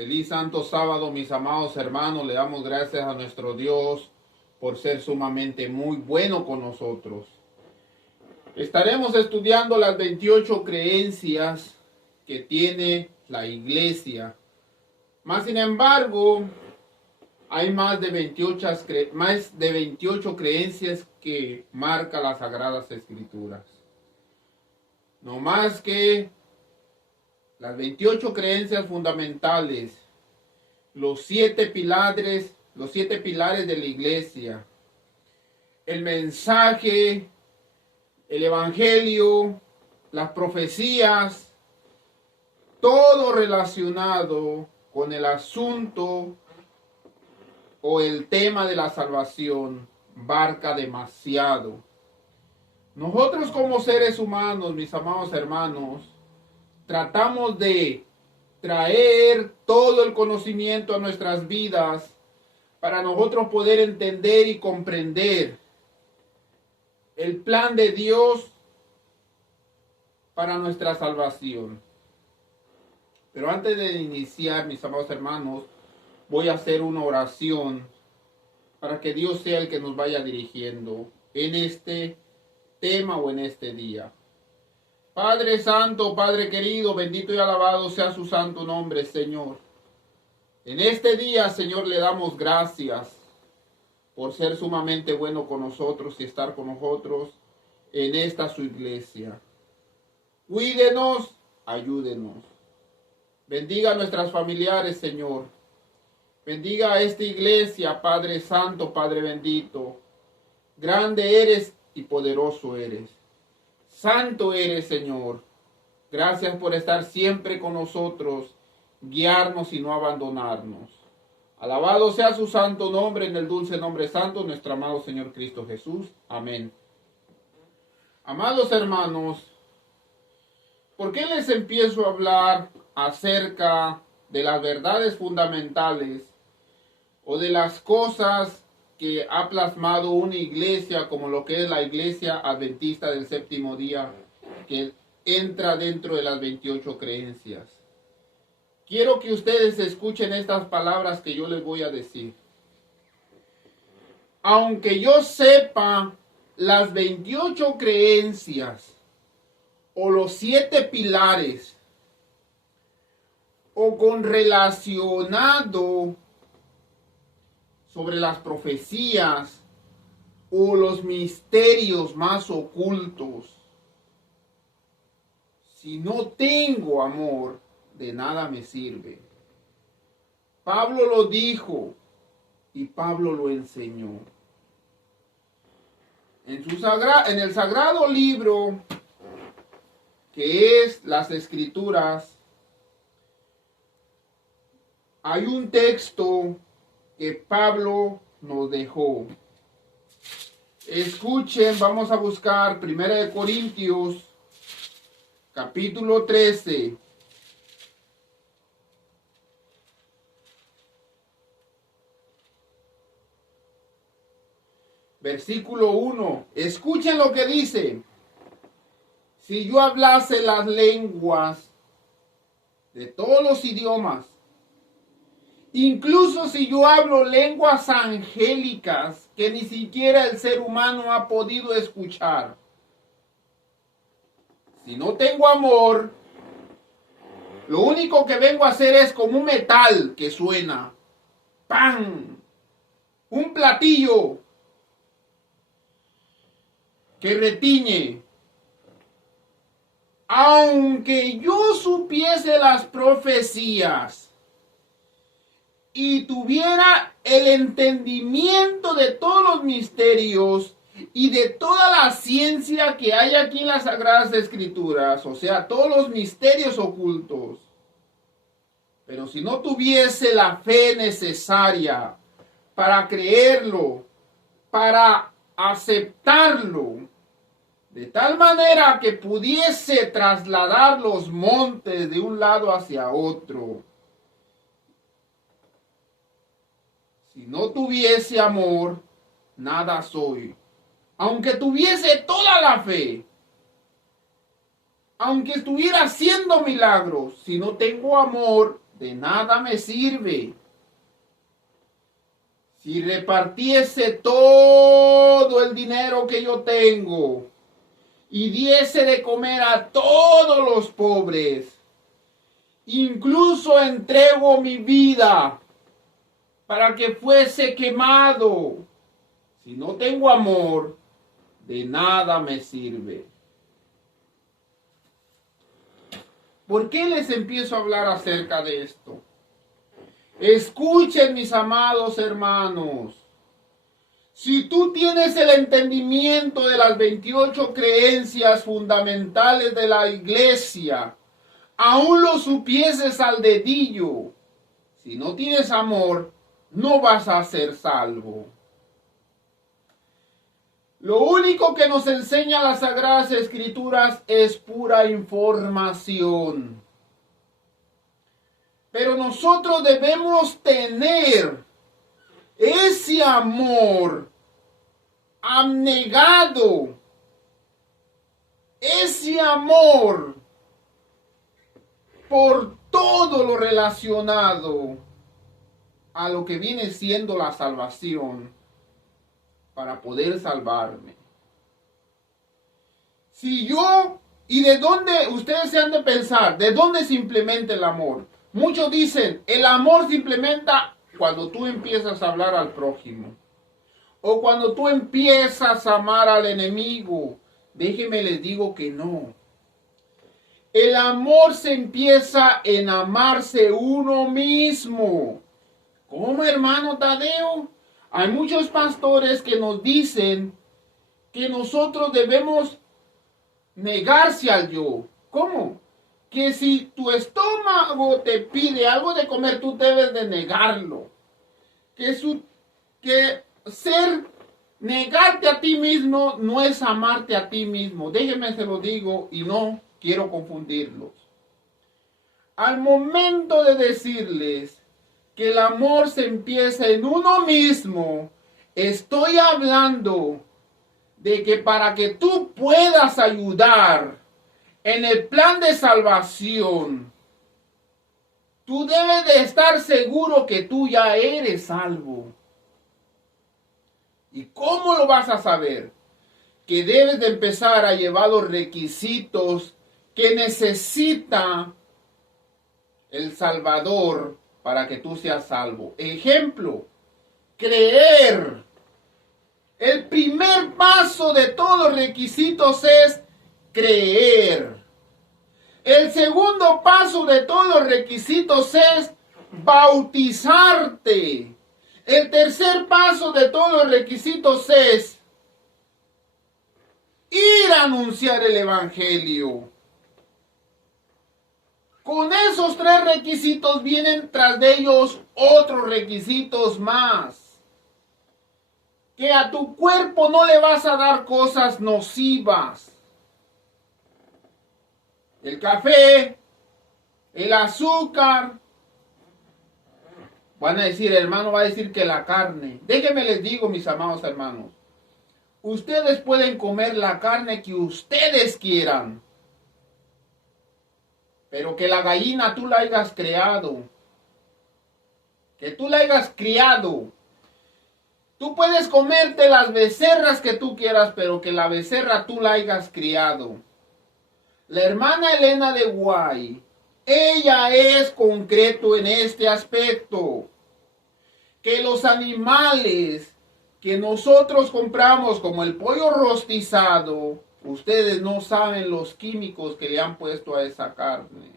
Feliz Santo Sábado, mis amados hermanos. Le damos gracias a nuestro Dios por ser sumamente muy bueno con nosotros. Estaremos estudiando las 28 creencias que tiene la iglesia. Más sin embargo, hay más de 28 creencias que marca las Sagradas Escrituras. No más que las 28 creencias fundamentales, los 7 pilares de la iglesia, el mensaje, el evangelio, las profecías, todo relacionado con el asunto o el tema de la salvación, barca demasiado. Nosotros como seres humanos, mis amados hermanos, tratamos de traer todo el conocimiento a nuestras vidas para nosotros poder entender y comprender el plan de Dios para nuestra salvación. Pero antes de iniciar, mis amados hermanos, voy a hacer una oración para que Dios sea el que nos vaya dirigiendo en este tema o en este día. Padre Santo, Padre querido, bendito y alabado sea su santo nombre, Señor. En este día, Señor, le damos gracias por ser sumamente bueno con nosotros y estar con nosotros en esta su iglesia. Cuídenos, ayúdenos. Bendiga a nuestras familiares, Señor. Bendiga a esta iglesia, Padre Santo, Padre bendito. Grande eres y poderoso eres. Santo eres, Señor. Gracias por estar siempre con nosotros, guiarnos y no abandonarnos. Alabado sea su santo nombre, en el dulce nombre santo, nuestro amado Señor Cristo Jesús. Amén. Amados hermanos, ¿por qué les empiezo a hablar acerca de las verdades fundamentales o de las cosas que ha plasmado una iglesia como lo que es la iglesia adventista del séptimo día, que entra dentro de las 28 creencias? Quiero que ustedes escuchen estas palabras que yo les voy a decir. Aunque yo sepa las 28 creencias o los 7 pilares o con relacionado sobre las profecías o los misterios más ocultos, si no tengo amor, de nada me sirve. Pablo lo dijo y Pablo lo enseñó. En el sagrado libro que es las Escrituras, hay un texto que Pablo nos dejó. Escuchen, vamos a buscar 1 Corintios, capítulo 13. Versículo 1. Escuchen lo que dice. Si yo hablase las lenguas de todos los idiomas, incluso si yo hablo lenguas angélicas que ni siquiera el ser humano ha podido escuchar, si no tengo amor, lo único que vengo a hacer es como un metal que suena. ¡Pam! Un platillo que retiñe. Aunque yo supiese las profecías y tuviera el entendimiento de todos los misterios y de toda la ciencia que hay aquí en las Sagradas Escrituras, o sea, todos los misterios ocultos, pero si no tuviese la fe necesaria para creerlo, para aceptarlo, de tal manera que pudiese trasladar los montes de un lado hacia otro, si no tuviese amor, nada soy. Aunque tuviese toda la fe, aunque estuviera haciendo milagros, si no tengo amor, de nada me sirve. Si repartiese todo el dinero que yo tengo y diese de comer a todos los pobres, incluso entrego mi vida para que fuese quemado. Si no tengo amor, de nada me sirve. ¿Por qué les empiezo a hablar acerca de esto? Escuchen, mis amados hermanos. Si tú tienes el entendimiento de las 28 creencias fundamentales de la iglesia, aún lo supieses al dedillo. Si no tienes amor, no vas a ser salvo. Lo único que nos enseña las Sagradas Escrituras es pura información. Pero nosotros debemos tener ese amor abnegado, ese amor por todo lo relacionado a lo que viene siendo la salvación, para poder salvarme. Si yo, ¿y de dónde ustedes se han de pensar? ¿De dónde se implementa el amor? Muchos dicen, el amor se implementa cuando tú empiezas a hablar al prójimo, o cuando tú empiezas a amar al enemigo. Déjenme les digo que no. El amor se empieza en amarse uno mismo. ¿Cómo, hermano Tadeo? Hay muchos pastores que nos dicen que nosotros debemos negarse al yo. ¿Cómo? Que si tu estómago te pide algo de comer, tú debes de negarlo. Negarte a ti mismo no es amarte a ti mismo. Déjenme se lo digo y no quiero confundirlos. Al momento de decirles que el amor se empieza en uno mismo, estoy hablando de que para que tú puedas ayudar en el plan de salvación, tú debes de estar seguro que tú ya eres salvo. ¿Y cómo lo vas a saber? Que debes de empezar a llevar los requisitos que necesita el Salvador para que tú seas salvo. Ejemplo, creer. El primer paso de todos los requisitos es creer. El segundo paso de todos los requisitos es bautizarte. El tercer paso de todos los requisitos es ir a anunciar el evangelio. Con esos 3 requisitos vienen tras de ellos otros requisitos más. Que a tu cuerpo no le vas a dar cosas nocivas. El café, el azúcar. Van a decir, el hermano va a decir que la carne. Déjenme les digo, mis amados hermanos. Ustedes pueden comer la carne que ustedes quieran. Pero que la gallina tú la hayas creado. Que tú la hayas criado. Tú puedes comerte las becerras que tú quieras, pero que la becerra tú la hayas criado. La hermana Elena de Guay, ella es concreto en este aspecto. Que los animales que nosotros compramos, como el pollo rostizado, ustedes no saben los químicos que le han puesto a esa carne.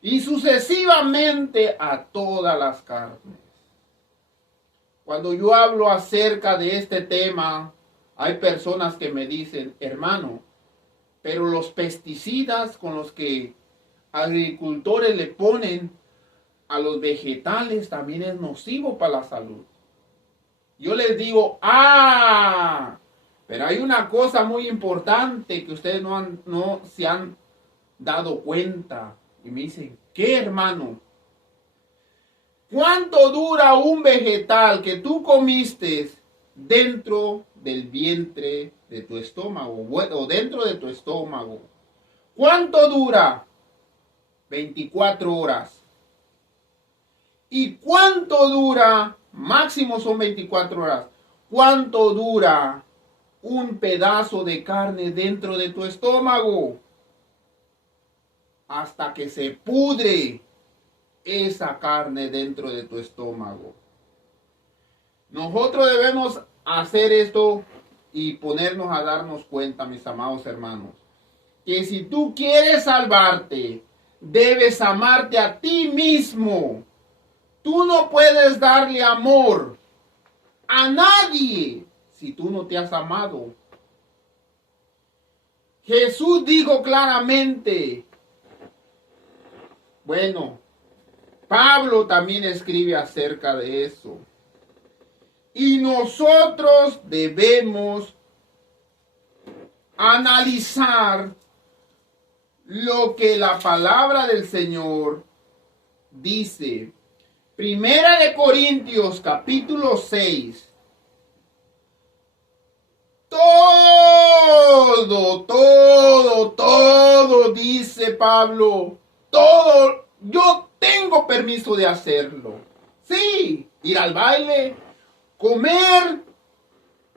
Y sucesivamente a todas las carnes. Cuando yo hablo acerca de este tema, hay personas que me dicen, hermano, pero los pesticidas con los que agricultores le ponen a los vegetales también es nocivo para la salud. Yo les digo, pero hay una cosa muy importante que ustedes no se han dado cuenta. Y me dicen, ¿qué, hermano? ¿Cuánto dura un vegetal que tú comiste dentro del vientre de tu estómago o dentro de tu estómago? ¿Cuánto dura? 24 horas. ¿Y cuánto dura? Máximo son 24 horas. ¿Cuánto dura un pedazo de carne dentro de tu estómago? Hasta que se pudre esa carne dentro de tu estómago. Nosotros debemos hacer esto y ponernos a darnos cuenta, mis amados hermanos, que si tú quieres salvarte, debes amarte a ti mismo. Tú no puedes darle amor a nadie si tú no te has amado. Jesús dijo claramente, bueno, Pablo también escribe acerca de eso. Y nosotros debemos analizar lo que la palabra del Señor dice. Primera de Corintios, capítulo 6. Todo, dice Pablo. Todo, yo tengo permiso de hacerlo. Sí, ir al baile, comer,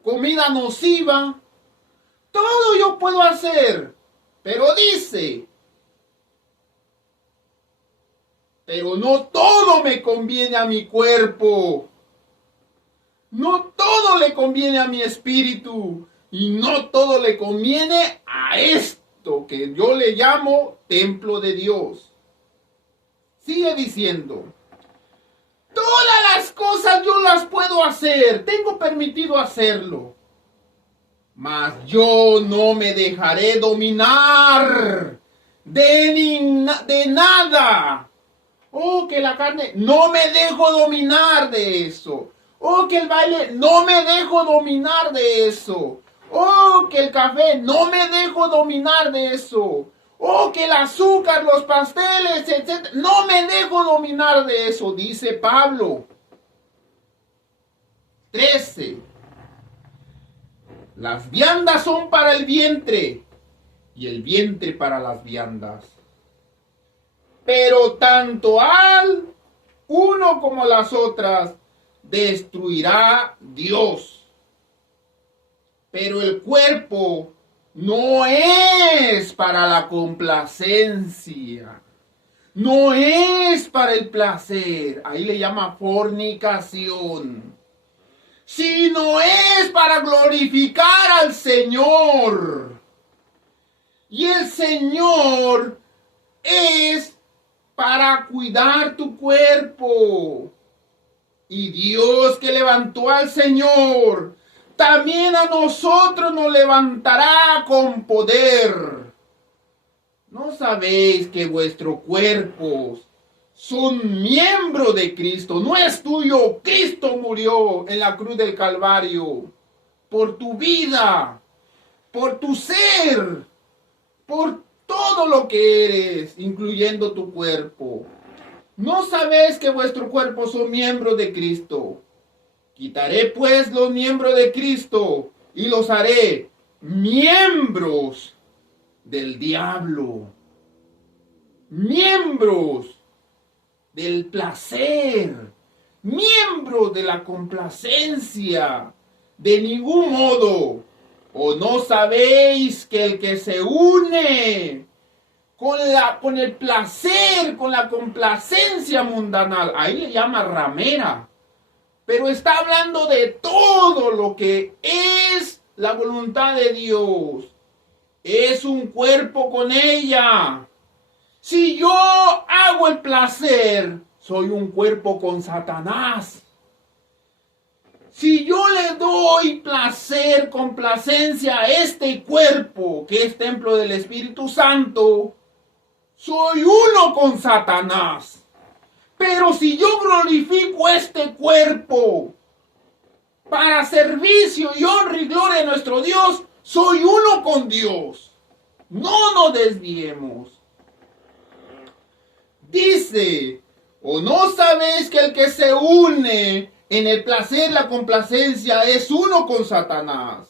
comida nociva. Todo yo puedo hacer. Pero dice, pero no todo me conviene a mi cuerpo. No todo le conviene a mi espíritu. Y no todo le conviene a esto que yo le llamo templo de Dios. Sigue diciendo, todas las cosas yo las puedo hacer. Tengo permitido hacerlo. Mas yo no me dejaré dominar de nada. Oh, que la carne, no me dejo dominar de eso. Oh, que el baile, no me dejo dominar de eso. Oh, que el café, no me dejo dominar de eso. Oh, que el azúcar, los pasteles, etc. No me dejo dominar de eso, dice Pablo. 13. Las viandas son para el vientre y el vientre para las viandas. Pero tanto al uno como las otras destruirá Dios. Pero el cuerpo no es para la complacencia. No es para el placer. Ahí le llama fornicación. Sino es para glorificar al Señor. Y el Señor es para cuidar tu cuerpo. Y Dios que levantó al Señor, también a nosotros nos levantará con poder. ¿No sabéis que vuestros cuerpos son miembros de Cristo? No es tuyo. Cristo murió en la cruz del Calvario por tu vida, por tu ser, por todo lo que eres, incluyendo tu cuerpo. ¿No sabéis que vuestros cuerpos son miembros de Cristo? Quitaré pues los miembros de Cristo y los haré miembros del diablo, miembros del placer, miembros de la complacencia. De ningún modo. ¿O no sabéis que el que se une con el placer, con la complacencia mundanal, ahí le llama ramera, pero está hablando de todo lo que es la voluntad de Dios, es un cuerpo con ella? Si yo hago el placer, soy un cuerpo con Satanás. Si yo le doy placer, complacencia a este cuerpo, que es templo del Espíritu Santo, soy uno con Satanás. Pero si yo glorifico este cuerpo para servicio y honra y gloria de nuestro Dios, soy uno con Dios. No nos desviemos. Dice, ¿o no sabéis que el que se une en el placer, la complacencia, es uno con Satanás?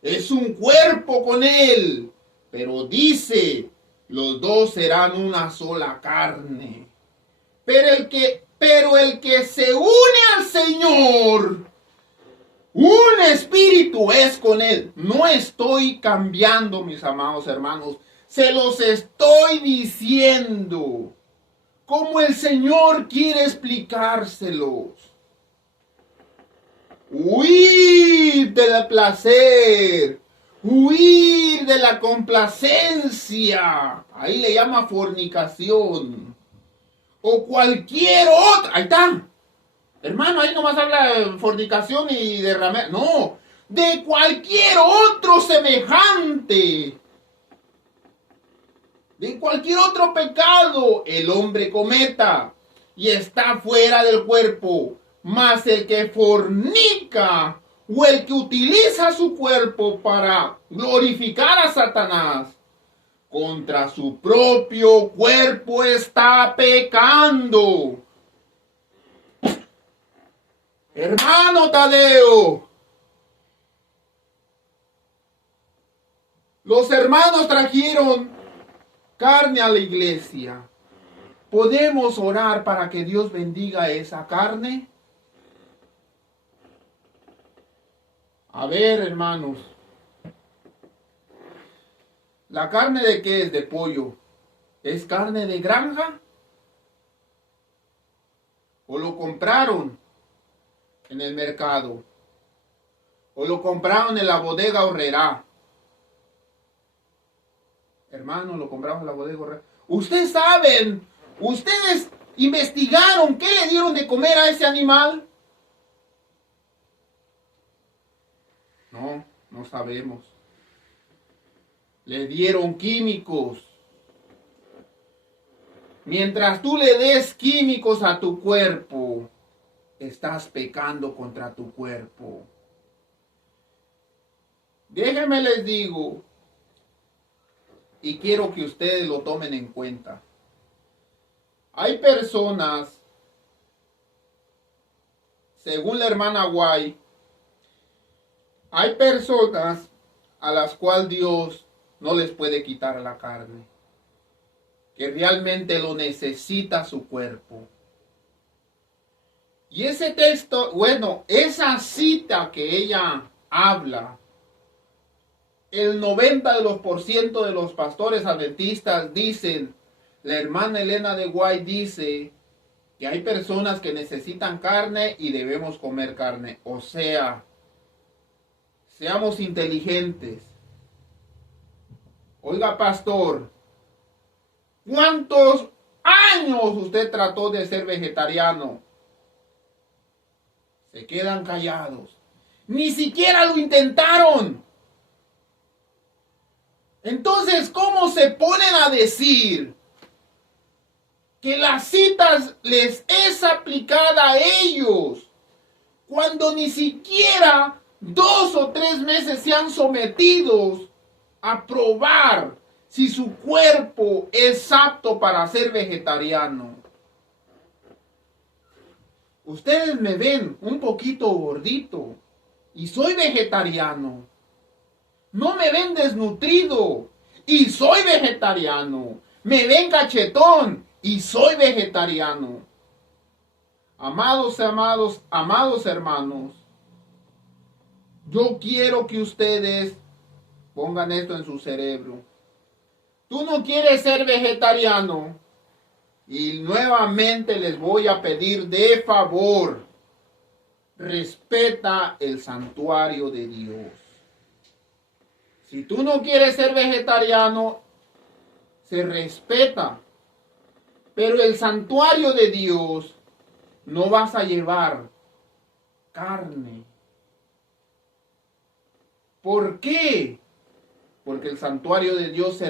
Es un cuerpo con él. Pero dice, los dos serán una sola carne. Pero el que Pero el que se une al Señor, un espíritu es con él. No estoy cambiando, mis amados hermanos. Se los estoy diciendo como el Señor quiere explicárselos. Huir del placer, huir de la complacencia. Ahí le llama fornicación. O cualquier otra. Ahí está. Hermano, ahí nomás habla de fornicación y derramar. No, de cualquier otro semejante. De cualquier otro pecado el hombre cometa y está fuera del cuerpo. Mas el que fornica o el que utiliza su cuerpo para glorificar a Satanás, contra su propio cuerpo está pecando. Hermano Tadeo, los hermanos trajeron carne a la iglesia. ¿Podemos orar para que Dios bendiga esa carne? A ver, hermanos. ¿La carne de qué es? De pollo. ¿Es carne de granja? ¿O lo compraron en el mercado? ¿O lo compraron en la bodega horrera? Hermano, lo compramos en la bodega horrera. Ustedes saben, ustedes investigaron qué le dieron de comer a ese animal. No, no sabemos. Le dieron químicos. Mientras tú le des químicos a tu cuerpo, estás pecando contra tu cuerpo. Déjenme les digo, y quiero que ustedes lo tomen en cuenta. Hay personas, según la hermana White, hay personas a las cuales Dios no les puede quitar la carne, que realmente lo necesita su cuerpo. Y ese texto, bueno, esa cita que ella habla, el 90% de los pastores adventistas dicen, la hermana Elena de White dice que hay personas que necesitan carne y debemos comer carne. O sea, seamos inteligentes. Oiga, pastor, ¿cuántos años usted trató de ser vegetariano? Se quedan callados. Ni siquiera lo intentaron. Entonces, ¿cómo se ponen a decir que las citas les es aplicada a ellos cuando ni siquiera 2 o 3 meses se han sometido a probar si su cuerpo es apto para ser vegetariano? Ustedes me ven un poquito gordito y soy vegetariano. No me ven desnutrido y soy vegetariano. Me ven cachetón y soy vegetariano. Amados hermanos, yo quiero que ustedes pongan esto en su cerebro. Tú no quieres ser vegetariano y nuevamente les voy a pedir de favor, respeta el santuario de Dios. Si tú no quieres ser vegetariano, se respeta. Pero el santuario de Dios no vas a llevar carne. ¿Por qué? Porque el santuario de Dios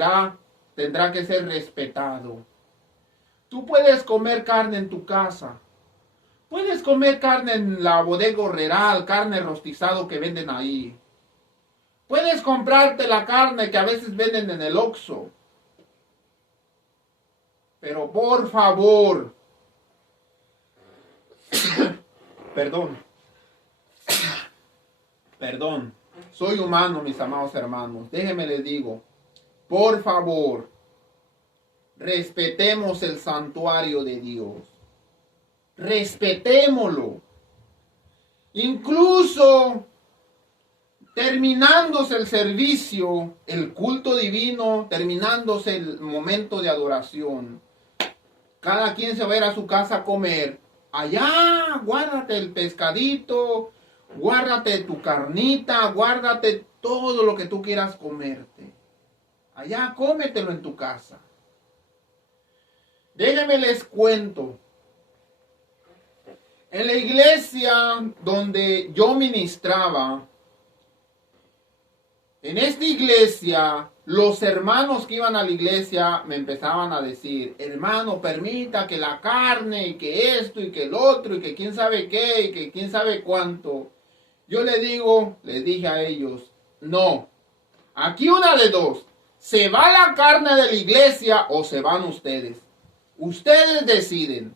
tendrá que ser respetado. Tú puedes comer carne en tu casa. Puedes comer carne en la bodega horrera, carne rostizado que venden ahí. Puedes comprarte la carne que a veces venden en el Oxxo. Pero por favor, perdón, soy humano, mis amados hermanos. Déjenme les digo, por favor, respetemos el santuario de Dios. respetémoslo. Incluso terminándose el servicio, el culto divino, terminándose el momento de adoración, cada quien se va a ir a su casa a comer. Allá, guárdate el pescadito, guárdate tu carnita, guárdate todo lo que tú quieras comerte. Allá, cómetelo en tu casa. Déjenme les cuento. En la iglesia donde yo ministraba, en esta iglesia, los hermanos que iban a la iglesia me empezaban a decir: hermano, permita que la carne, y que esto, y que el otro, y que quién sabe qué, y que quién sabe cuánto. Yo les dije a ellos: no, aquí una de dos, se va la carne de la iglesia o se van ustedes. Ustedes deciden.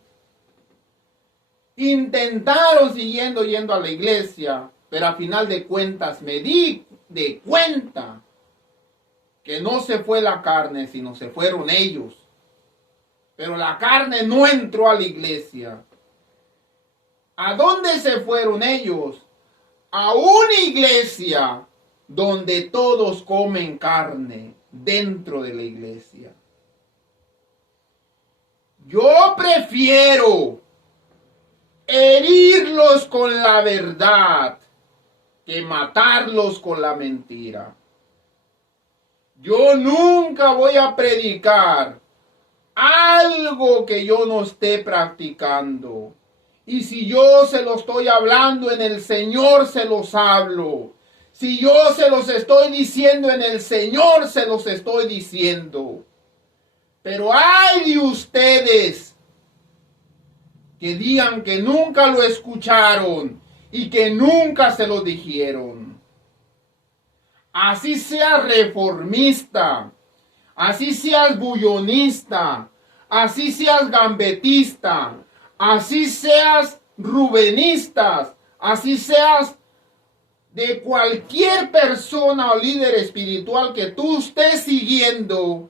Intentaron yendo a la iglesia, pero a final de cuentas me di de cuenta que no se fue la carne, sino se fueron ellos. Pero la carne no entró a la iglesia. ¿A dónde se fueron ellos? A una iglesia donde todos comen carne dentro de la iglesia. Yo prefiero herirlos con la verdad que matarlos con la mentira. Yo nunca voy a predicar algo que yo no esté practicando. Y si yo se lo estoy hablando en el Señor, se los hablo. Si yo se los estoy diciendo en el Señor, se los estoy diciendo. Pero hay de ustedes que digan que nunca lo escucharon y que nunca se lo dijeron. Así seas reformista, así seas bullonista, así seas gambetista, así seas rubenista, así seas de cualquier persona o líder espiritual que tú estés siguiendo,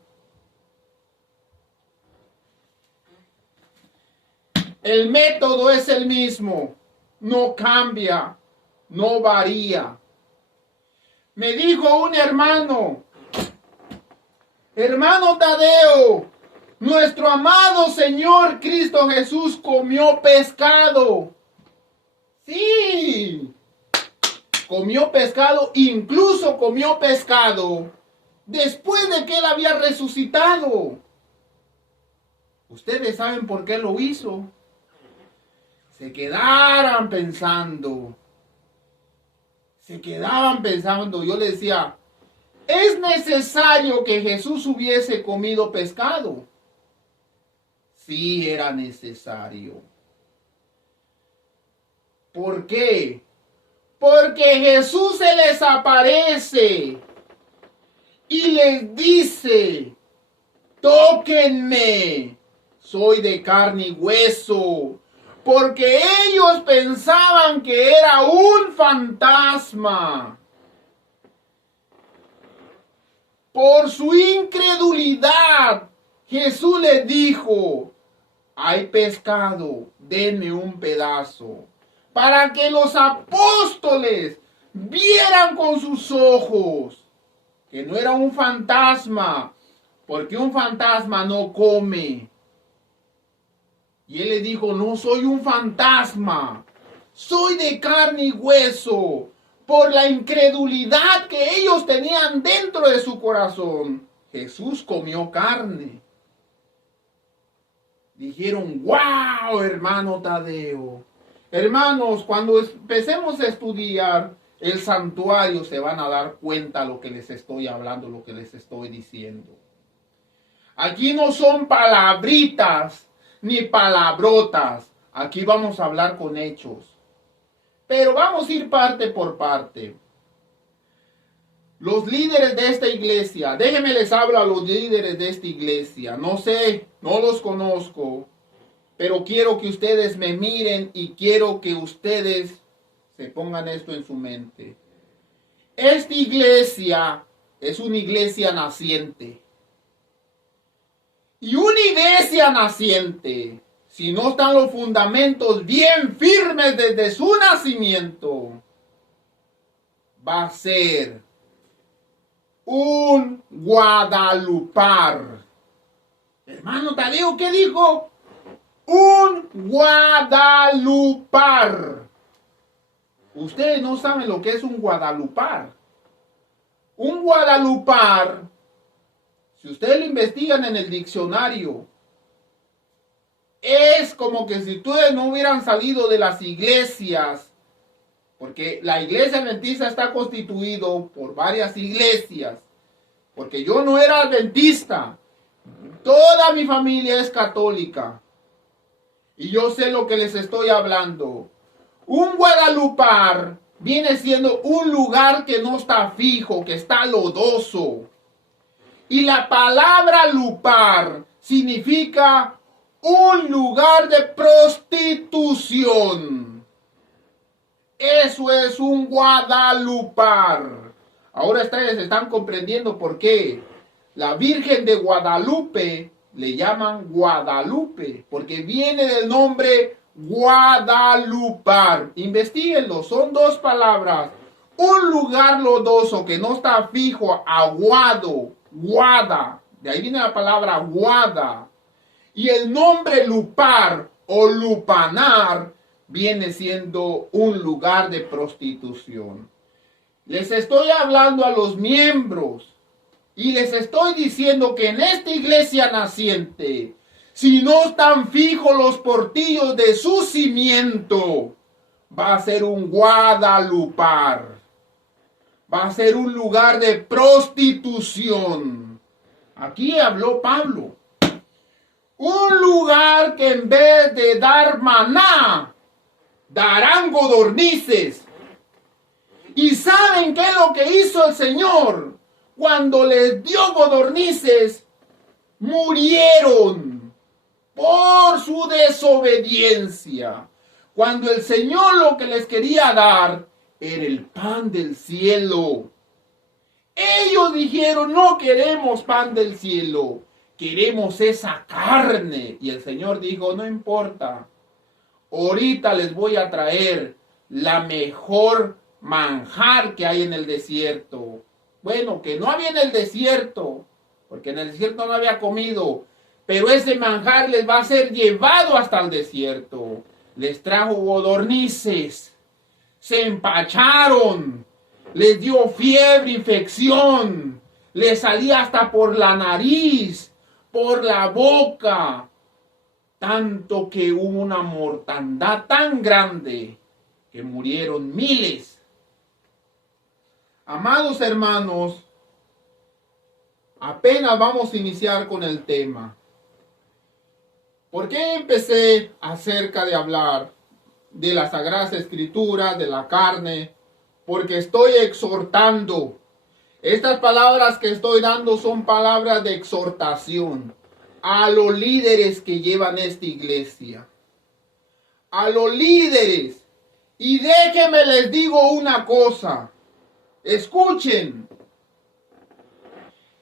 el método es el mismo, no cambia, no varía. Me dijo un hermano Tadeo, nuestro amado Señor Cristo Jesús comió pescado. Sí, comió pescado, incluso comió pescado después de que Él había resucitado. ¿Ustedes saben por qué lo hizo? Se quedaban pensando. Yo le decía: ¿es necesario que Jesús hubiese comido pescado? Sí, era necesario. ¿Por qué? Porque Jesús se les aparece y les dice: tóquenme, soy de carne y hueso. Porque ellos pensaban que era un fantasma. Por su incredulidad, Jesús les dijo: hay pescado, denme un pedazo. Para que los apóstoles vieran con sus ojos que no era un fantasma, porque un fantasma no come. Y él le dijo: no soy un fantasma, soy de carne y hueso. Por la incredulidad que ellos tenían dentro de su corazón, Jesús comió carne. Dijeron: ¡wow, hermano Tadeo! Hermanos, cuando empecemos a estudiar el santuario, se van a dar cuenta lo que les estoy hablando, lo que les estoy diciendo. Aquí no son palabritas ni palabrotas. Aquí vamos a hablar con hechos. Pero vamos a ir parte por parte. Los líderes de esta iglesia, déjenme les hablo a los líderes de esta iglesia. No sé, no los conozco, pero quiero que ustedes me miren y quiero que ustedes se pongan esto en su mente. Esta iglesia es una iglesia naciente. Y una iglesia naciente, si no están los fundamentos bien firmes desde su nacimiento, va a ser un guadalupar. Hermano Tadeo, ¿qué dijo? Un guadalupar. Ustedes no saben lo que es un guadalupar. Un guadalupar, si ustedes lo investigan en el diccionario, es como que si ustedes no hubieran salido de las iglesias, porque la iglesia adventista está constituido por varias iglesias, porque yo no era adventista, toda mi familia es católica, y yo sé lo que les estoy hablando. Un guadalupar viene siendo un lugar que no está fijo, que está lodoso. Y la palabra lupar significa un lugar de prostitución. Eso es un guadalupar. Ahora ustedes están comprendiendo por qué la Virgen de Guadalupe le llaman Guadalupe, porque viene del nombre guadalupar. Investíguenlo, son dos palabras. Un lugar lodoso que no está fijo, aguado, guada. De ahí viene la palabra guada. Y el nombre lupar o lupanar viene siendo un lugar de prostitución. Les estoy hablando a los miembros y les estoy diciendo que en esta iglesia naciente, si no están fijos los portillos de su cimiento, va a ser un guadalupar. Va a ser un lugar de prostitución. Aquí habló Pablo. Un lugar que en vez de dar maná, darán codornices. ¿Y saben qué es lo que hizo el Señor? Cuando les dio codornices, murieron por su desobediencia. Cuando el Señor lo que les quería dar era el pan del cielo. Ellos dijeron, no queremos pan del cielo, queremos esa carne. Y el Señor dijo, no importa, ahorita les voy a traer la mejor manjar que hay en el desierto. Bueno, que no había en el desierto, porque en el desierto no había comido, pero ese manjar les va a ser llevado hasta el desierto. Les trajo codornices, se empacharon, les dio fiebre, infección, les salía hasta por la nariz, por la boca, tanto que hubo una mortandad tan grande que murieron miles. Amados hermanos, apenas vamos a iniciar con el tema. ¿Por qué empecé acerca de hablar de las Sagradas Escrituras, de la carne? Porque estoy exhortando. Estas palabras que estoy dando son palabras de exhortación a los líderes que llevan esta iglesia. A los líderes. Y déjenme les digo una cosa. Escuchen.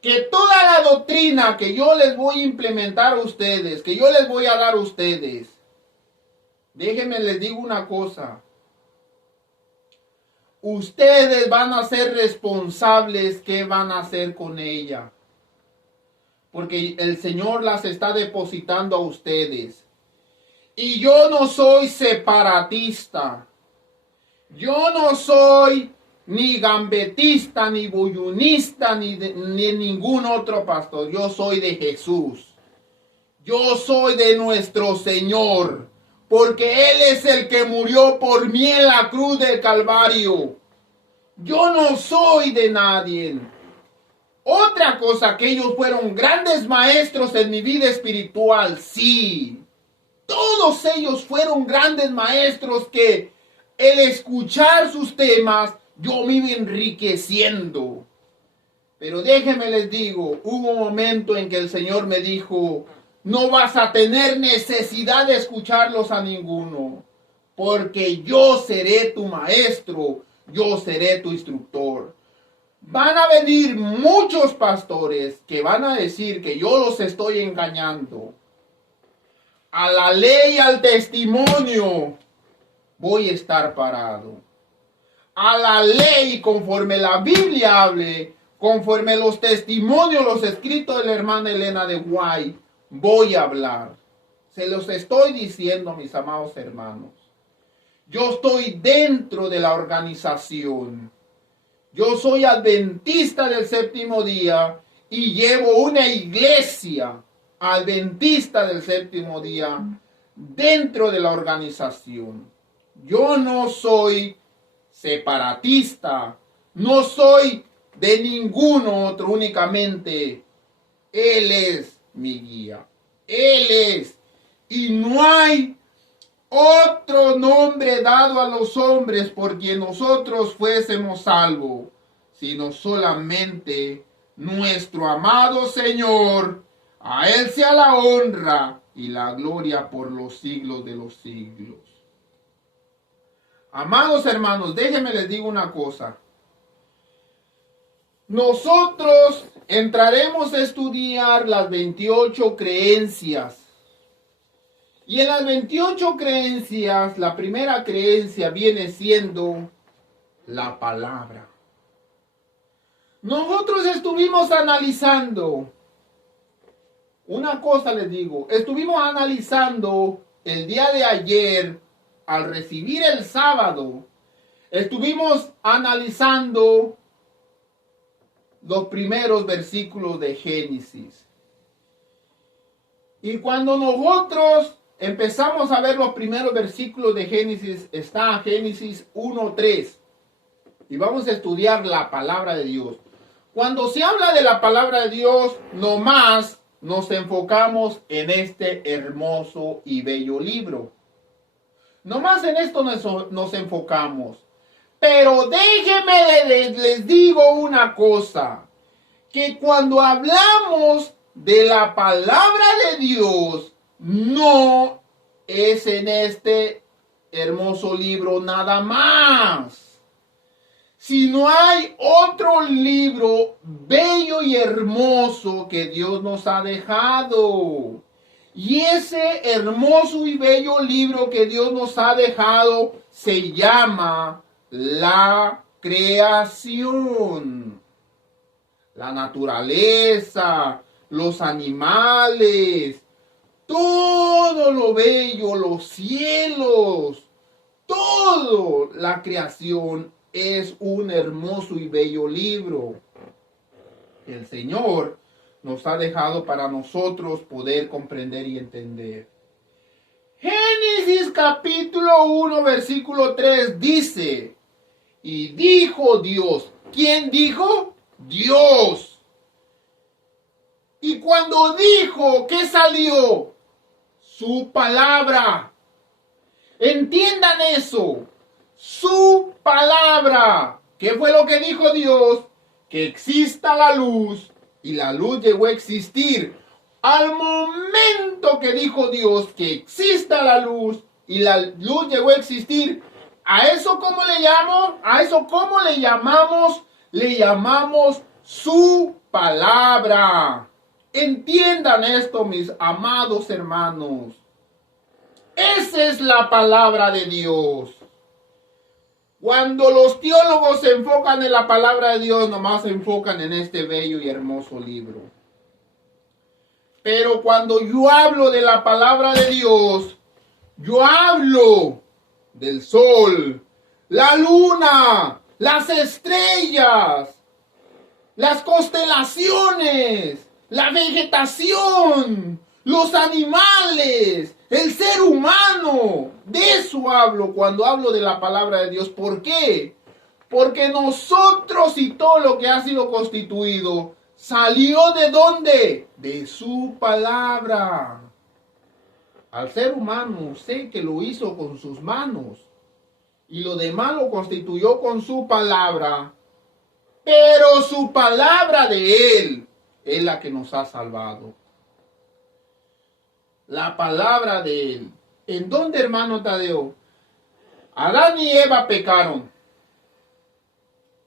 Que toda la doctrina que yo les voy a implementar a ustedes, que yo les voy a dar a ustedes, déjenme les digo una cosa. Ustedes van a ser responsables qué van a hacer con ella. Porque el Señor las está depositando a ustedes. Y yo no soy separatista. Yo no soy ni gambetista, ni boyunista, ni ningún otro pastor. Yo soy de Jesús. Yo soy de nuestro Señor. Porque Él es el que murió por mí en la cruz del Calvario. Yo no soy de nadie. Otra cosa, que ellos fueron grandes maestros en mi vida espiritual. Sí. Todos ellos fueron grandes maestros que el escuchar sus temas, yo me iba enriqueciendo. Pero déjenme les digo, hubo un momento en que el Señor me dijo, no vas a tener necesidad de escucharlos a ninguno, porque yo seré tu maestro, yo seré tu instructor. Van a venir muchos pastores que van a decir que yo los estoy engañando. a la ley, al testimonio, voy a estar parado. A la ley, conforme la Biblia hable, conforme los testimonios, los escritos de la hermana Elena de White, voy a hablar. Se los estoy diciendo, mis amados hermanos. Yo estoy dentro de la organización. Yo soy adventista del séptimo día y llevo una iglesia adventista del séptimo día dentro de la organización. Yo no soy separatista, no soy de ningún otro, únicamente Él es mi guía. Él es. Y no hay otro nombre dado a los hombres por quien nosotros fuésemos salvos, sino solamente nuestro amado Señor. A Él sea la honra y la gloria por los siglos de los siglos. Amados hermanos, déjenme les digo una cosa. Nosotros entraremos a estudiar las 28 creencias. Y en las 28 creencias, la primera creencia viene siendo la palabra. Nosotros estuvimos analizando, una cosa les digo, estuvimos analizando el día de ayer, al recibir el sábado, estuvimos analizando los primeros versículos de Génesis. Y cuando nosotros empezamos a ver los primeros versículos de Génesis, está Génesis 1:3. Y vamos a estudiar la palabra de Dios. Cuando se habla de la palabra de Dios, nomás nos enfocamos en este hermoso y bello libro. Nomás en esto nos enfocamos. Pero déjenme les digo una cosa. Que cuando hablamos de la palabra de Dios, no es en este hermoso libro nada más. Si no hay otro libro bello y hermoso que Dios nos ha dejado. Y ese hermoso y bello libro que Dios nos ha dejado se llama la creación. La naturaleza, los animales, todo lo bello, los cielos, todo la creación es un hermoso y bello libro. El Señor nos ha dejado para nosotros poder comprender y entender. Génesis capítulo 1, versículo 3 dice, y dijo Dios. ¿Quién dijo? Dios. Y cuando dijo, ¿qué salió? Su palabra. Entiendan eso. Su palabra. ¿Qué fue lo que dijo Dios? Que exista la luz. Y la luz llegó a existir. Al momento que dijo Dios que exista la luz y la luz llegó a existir, ¿a eso cómo le llamo? ¿A eso cómo le llamamos? Le llamamos su palabra. Entiendan esto, mis amados hermanos. Esa es la palabra de Dios. Cuando los teólogos se enfocan en la palabra de Dios, nomás se enfocan en este bello y hermoso libro. Pero cuando yo hablo de la palabra de Dios, yo hablo del sol, la luna, las estrellas, las constelaciones, la vegetación, los animales, el ser humano. De eso hablo cuando hablo de la palabra de Dios. ¿Por qué? Porque nosotros y todo lo que ha sido constituido salió ¿de dónde? De su palabra. Al ser humano, sé que lo hizo con sus manos y lo demás lo constituyó con su palabra. Pero su palabra de Él es la que nos ha salvado. La palabra de Él. ¿En dónde, hermano Tadeo? Adán y Eva pecaron.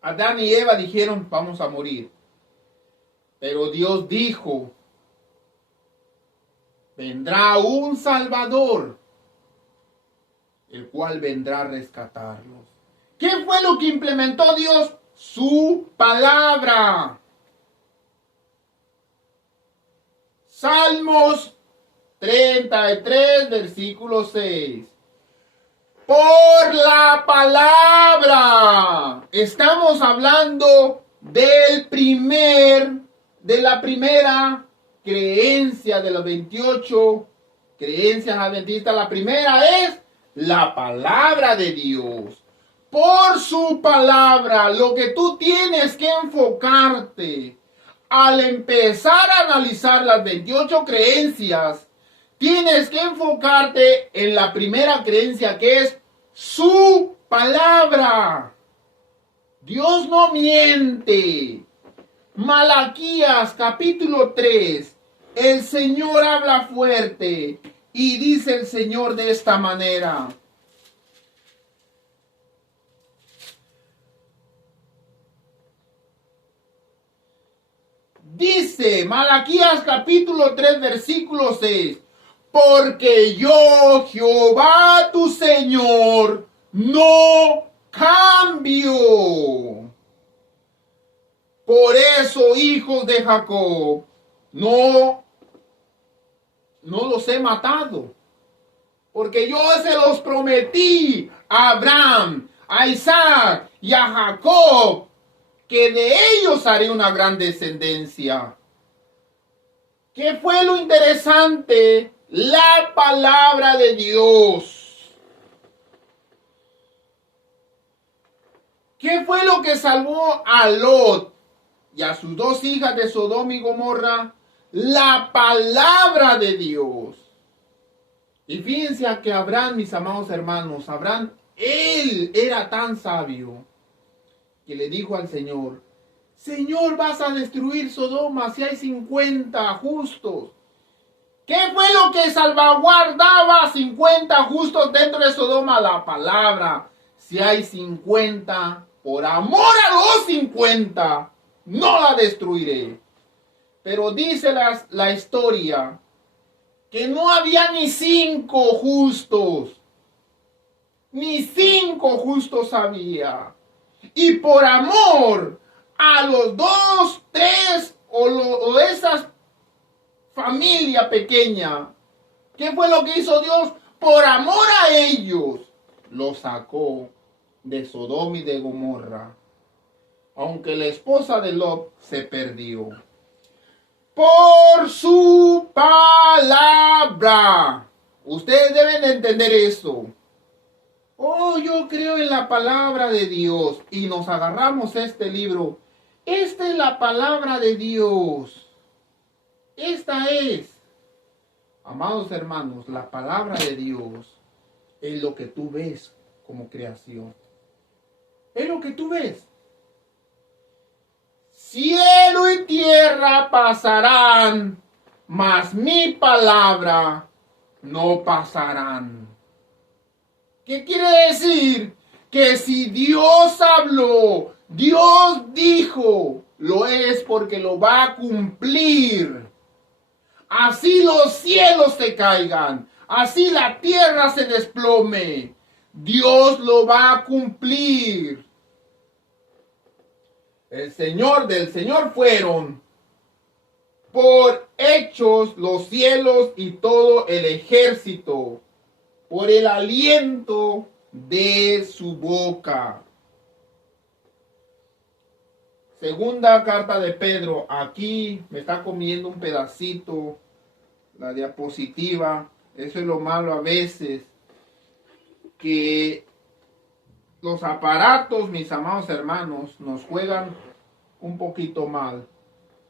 Adán y Eva dijeron, vamos a morir. Pero Dios dijo, vendrá un Salvador, el cual vendrá a rescatarlos. ¿Qué fue lo que implementó Dios? Su palabra. Salmos 33, versículo 6. Por la palabra. Estamos hablando de la primera creencia de las 28 creencias adventistas. La primera es la palabra de Dios. Por su palabra, lo que tú tienes que enfocarte al empezar a analizar las 28 creencias, tienes que enfocarte en la primera creencia, que es su palabra. Dios no miente. Malaquías capítulo 3. El Señor habla fuerte y dice el Señor de esta manera. Dice Malaquías capítulo 3 versículo 6. Porque yo, Jehová tu Señor, no cambio. Por eso, hijos de Jacob, no los he matado. Porque yo se los prometí a Abraham, a Isaac y a Jacob, que de ellos haré una gran descendencia. ¿Qué fue lo interesante? La palabra de Dios. ¿Qué fue lo que salvó a Lot y a sus dos hijas de Sodoma y Gomorra? La palabra de Dios. Y fíjense a que Abraham, mis amados hermanos, Abraham, él era tan sabio que le dijo al Señor: Señor, vas a destruir Sodoma si hay 50 justos. ¿Qué fue lo que salvaguardaba 50 justos dentro de Sodoma? La palabra. Si hay 50, por amor a los 50, no la destruiré. Pero dice la historia que no había ni 5 justos. Ni 5 justos había. Y por amor a los 2, 3 o esas familia pequeña, ¿qué fue lo que hizo Dios? Por amor a ellos, los sacó de Sodoma y de Gomorra, aunque la esposa de Lot se perdió. Por su palabra. Ustedes deben entender eso. Oh, yo creo en la palabra de Dios y nos agarramos este libro. Esta es la palabra de Dios. Esta es, amados hermanos, la palabra de Dios es lo que tú ves como creación. Es lo que tú ves. Cielo y tierra pasarán, mas mi palabra no pasarán. ¿Qué quiere decir? Que si Dios habló, Dios dijo, lo es porque lo va a cumplir. Así los cielos se caigan, así la tierra se desplome, Dios lo va a cumplir. Del Señor fueron por hechos los cielos y todo el ejército, por el aliento de su boca. Segunda carta de Pedro. Aquí me está comiendo un pedacito la diapositiva. Eso es lo malo a veces, que los aparatos, mis amados hermanos, nos juegan un poquito mal.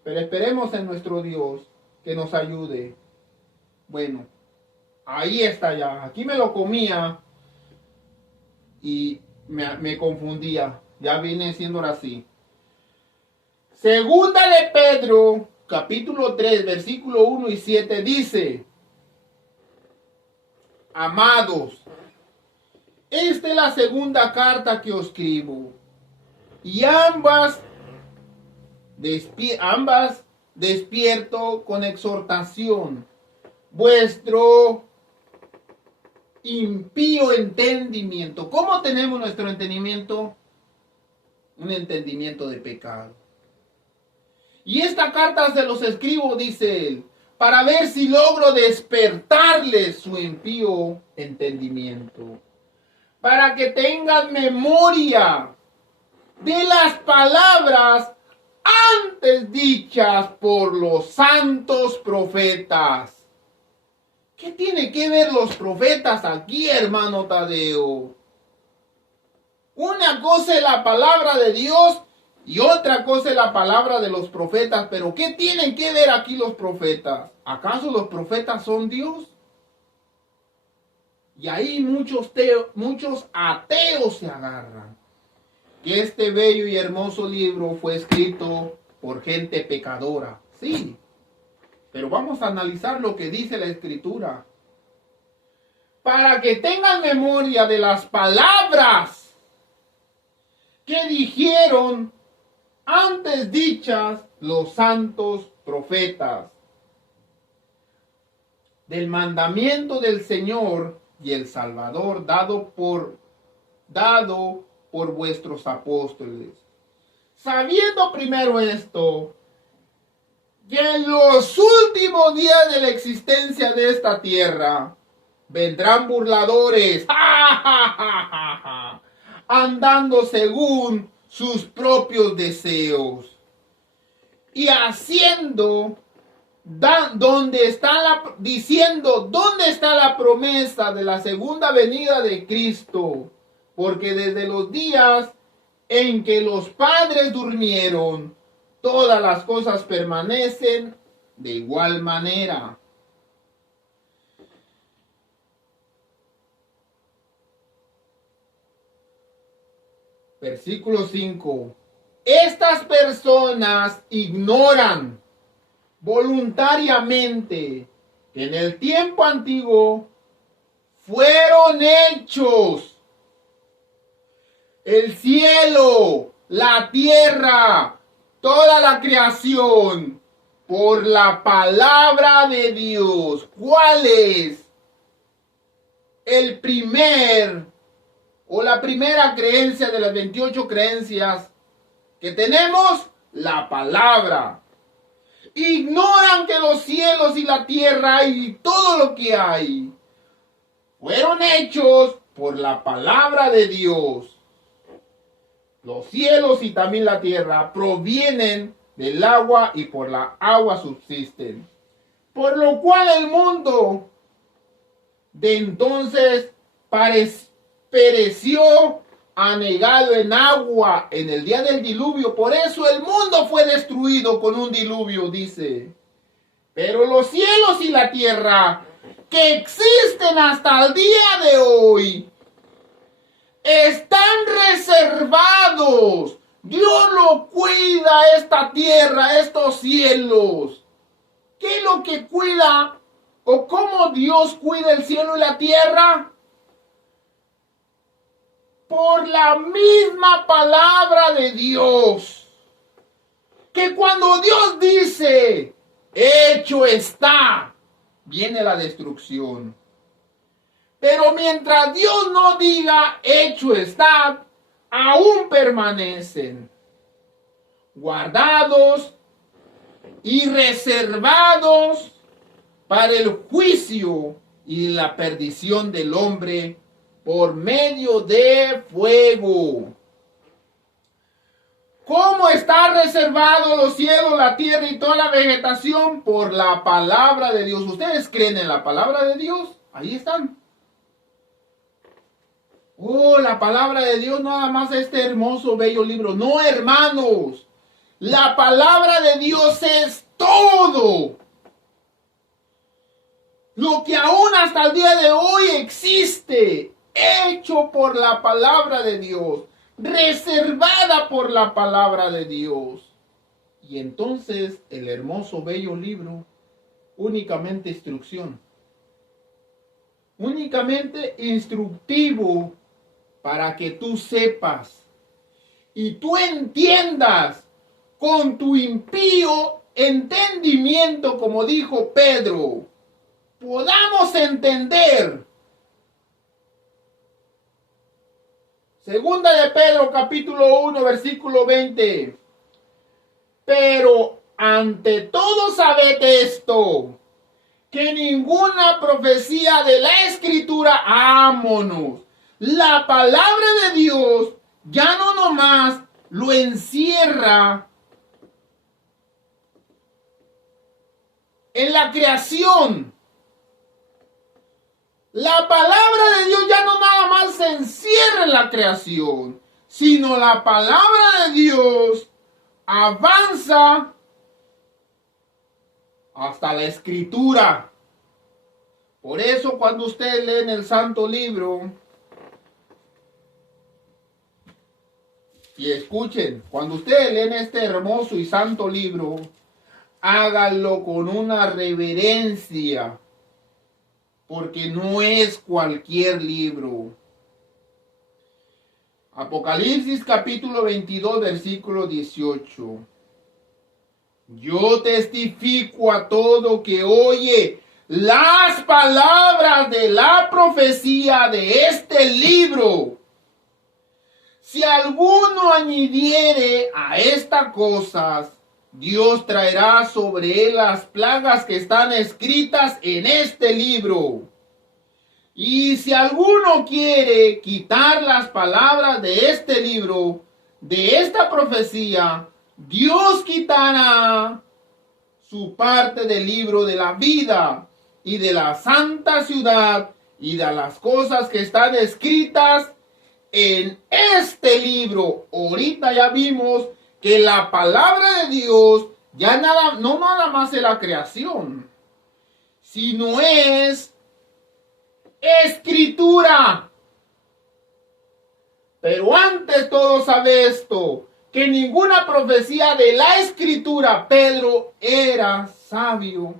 Pero esperemos en nuestro Dios que nos ayude. Bueno, ahí está ya. Aquí me lo comía y me confundía. Ya viene siendo así. Segunda de Pedro, capítulo 3, versículo 1 y 7 dice: Amados, esta es la segunda carta que os escribo, y ambas despierto con exhortación, vuestro impío entendimiento. ¿Cómo tenemos nuestro entendimiento? Un entendimiento de pecado. Y esta carta se los escribo, dice él, para ver si logro despertarles su impío entendimiento, para que tengan memoria de las palabras antes dichas por los santos profetas. ¿Qué tiene que ver los profetas aquí, hermano Tadeo? Una cosa es la palabra de Dios y otra cosa es la palabra de los profetas. Pero ¿qué tienen que ver aquí los profetas? ¿Acaso los profetas son Dios? Y ahí muchos ateos se agarran. Que este bello y hermoso libro fue escrito por gente pecadora. Sí, pero vamos a analizar lo que dice la Escritura. Para que tengan memoria de las palabras que dijeron antes dichas los santos profetas, del mandamiento del Señor y el Salvador dado por vuestros apóstoles. Sabiendo primero esto, que en los últimos días de la existencia de esta tierra vendrán burladores, andando según sus propios deseos y haciendo diciendo dónde está la promesa de la segunda venida de Cristo, porque desde los días en que los padres durmieron, todas las cosas permanecen de igual manera. Versículo 5. Estas personas ignoran voluntariamente que en el tiempo antiguo fueron hechos el cielo, la tierra, toda la creación por la palabra de Dios. ¿Cuál es el primer o la primera creencia de las 28 creencias que tenemos? La palabra. Ignoran que los cielos y la tierra y todo lo que hay fueron hechos por la palabra de Dios. Los cielos y también la tierra provienen del agua y por la agua subsisten. Por lo cual el mundo de entonces pereció anegado en agua en el día del diluvio. Por eso el mundo fue destruido con un diluvio, dice. Pero los cielos y la tierra que existen hasta el día de hoy están reservados. Dios lo cuida, esta tierra, estos cielos. ¿Qué es lo que cuida? ¿O cómo Dios cuida el cielo y la tierra? Por la misma palabra de Dios. Que cuando Dios dice, hecho está, viene la destrucción. Pero mientras Dios no diga, hecho está, aún permanecen guardados y reservados para el juicio y la perdición del hombre por medio de fuego. ¿Cómo está reservado los cielos, la tierra y toda la vegetación? Por la palabra de Dios. ¿Ustedes creen en la palabra de Dios? Ahí están. Oh, la palabra de Dios, nada más este hermoso, bello libro. No, hermanos. La palabra de Dios es todo. Lo que aún hasta el día de hoy existe, hecho por la palabra de Dios, reservada por la palabra de Dios. Y entonces el hermoso, bello libro, únicamente instrucción. Únicamente instructivo para que tú sepas y tú entiendas con tu impío entendimiento, como dijo Pedro, podamos entender. Segunda de Pedro, capítulo 1, versículo 20. Pero ante todo sabed esto, que ninguna profecía de la Escritura, ámonos, la palabra de Dios ya no nomás lo encierra en la creación. La palabra de Dios ya no nada más se encierra en la creación, sino la palabra de Dios avanza hasta la Escritura. Por eso cuando ustedes leen el Santo Libro, y escuchen, cuando ustedes leen este hermoso y santo libro, háganlo con una reverencia, porque no es cualquier libro. Apocalipsis capítulo 22, versículo 18. Yo testifico a todo que oye las palabras de la profecía de este libro. Si alguno añadiere a estas cosas, Dios traerá sobre él las plagas que están escritas en este libro. Y si alguno quiere quitar las palabras de este libro, de esta profecía, Dios quitará su parte del libro de la vida y de la santa ciudad y de las cosas que están escritas en este libro. Ahorita ya vimos que la palabra de Dios ya no nada más es la creación, sino es Escritura. Pero antes todo sabe esto, que ninguna profecía de la Escritura, Pedro era sabio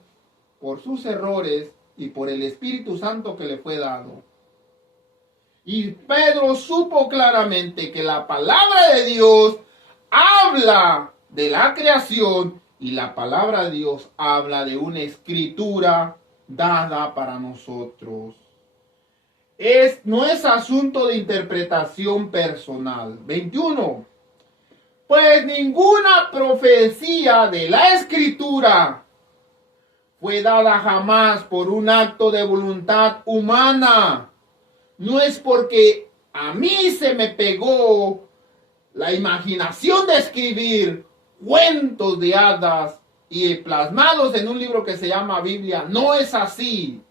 por sus errores y por el Espíritu Santo que le fue dado. Y Pedro supo claramente que la palabra de Dios habla de la creación y la palabra de Dios habla de una escritura dada para nosotros. No es asunto de interpretación personal. 21. Pues ninguna profecía de la Escritura fue dada jamás por un acto de voluntad humana. No es porque a mí se me pegó la imaginación de escribir cuentos de hadas y plasmados en un libro que se llama Biblia. No es así.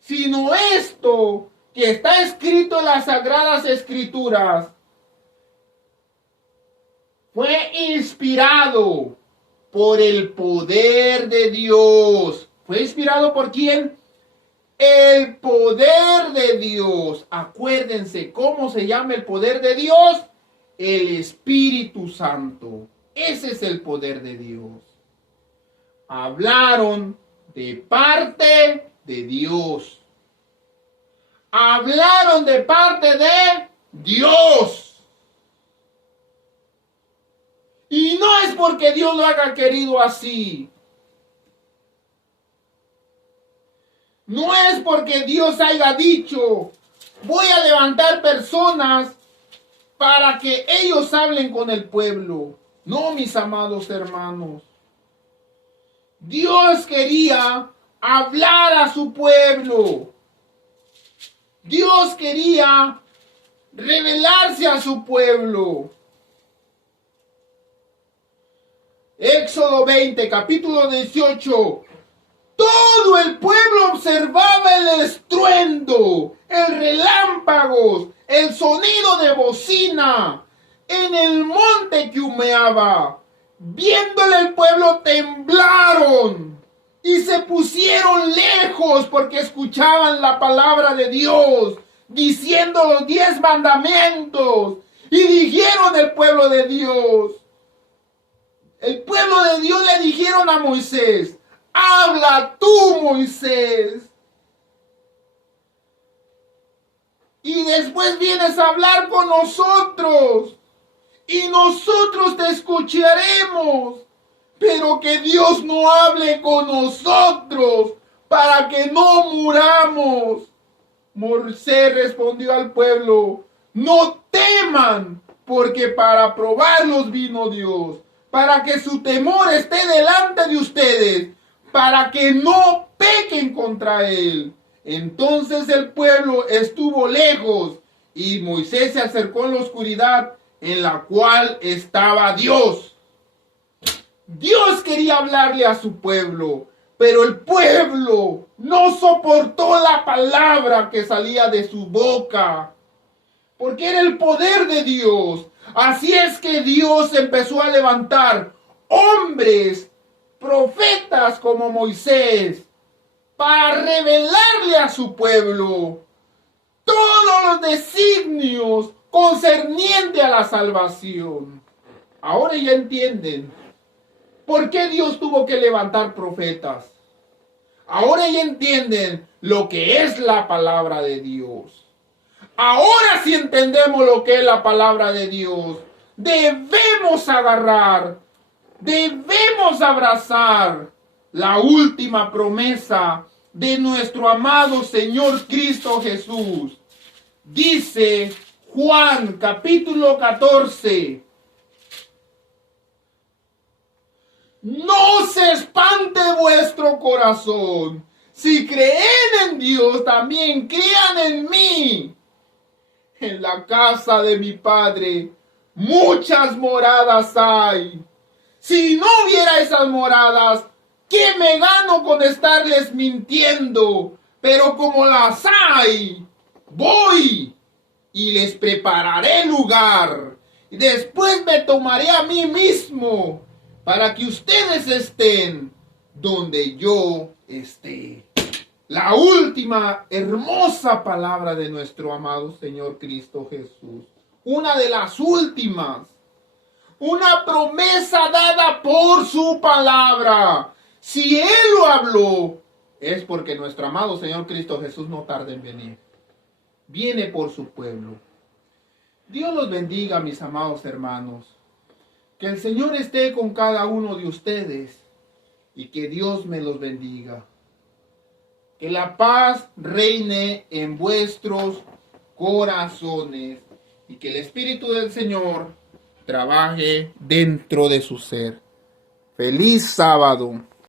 Sino esto que está escrito en las Sagradas Escrituras fue inspirado por el poder de Dios. ¿Fue inspirado por quién? El poder de Dios. Acuérdense, ¿cómo se llama el poder de Dios? El Espíritu Santo. Ese es el poder de Dios. Hablaron de parte de Dios. Hablaron de parte de Dios. Y no es porque Dios lo haya querido así. No es porque Dios haya dicho, voy a levantar personas para que ellos hablen con el pueblo. No, mis amados hermanos. Dios quería hablar a su pueblo. Dios quería revelarse a su pueblo. Éxodo 20, capítulo 18. Todo el pueblo observaba el estruendo, el relámpagos, el sonido de bocina en el monte que humeaba. Viéndole el pueblo temblaron y se pusieron lejos porque escuchaban la palabra de Dios, diciendo los 10 mandamientos. Y dijeron el pueblo de Dios, el pueblo de Dios le dijeron a Moisés, habla tú, Moisés. Y después vienes a hablar con nosotros. Y nosotros te escucharemos. Pero que Dios no hable con nosotros para que no muramos. Moisés respondió al pueblo: no teman, porque para probarlos vino Dios, para que su temor esté delante de ustedes, para que no pequen contra él. Entonces el pueblo estuvo lejos y Moisés se acercó en la oscuridad en la cual estaba Dios. Dios quería hablarle a su pueblo, pero el pueblo no soportó la palabra que salía de su boca, porque era el poder de Dios. Así es que Dios empezó a levantar hombres, profetas como Moisés, para revelarle a su pueblo todos los designios concernientes a la salvación. Ahora ya entienden por qué Dios tuvo que levantar profetas. Ahora ya entienden lo que es la palabra de Dios. Ahora sí entendemos lo que es la palabra de Dios. Debemos agarrar, debemos abrazar la última promesa de nuestro amado Señor Cristo Jesús. Dice Juan capítulo 14. No se espante vuestro corazón. Si creen en Dios, también crean en mí. En la casa de mi Padre muchas moradas hay. Si no hubiera esas moradas, ¿qué me gano con estarles mintiendo? Pero como las hay, voy y les prepararé lugar. Y después me tomaré a mí mismo, para que ustedes estén donde yo esté. La última hermosa palabra de nuestro amado Señor Cristo Jesús. Una de las últimas. Una promesa dada por su palabra. Si Él lo habló, es porque nuestro amado Señor Cristo Jesús no tarda en venir. Viene por su pueblo. Dios los bendiga, mis amados hermanos. Que el Señor esté con cada uno de ustedes y que Dios me los bendiga. Que la paz reine en vuestros corazones y que el Espíritu del Señor trabaje dentro de su ser. Feliz sábado.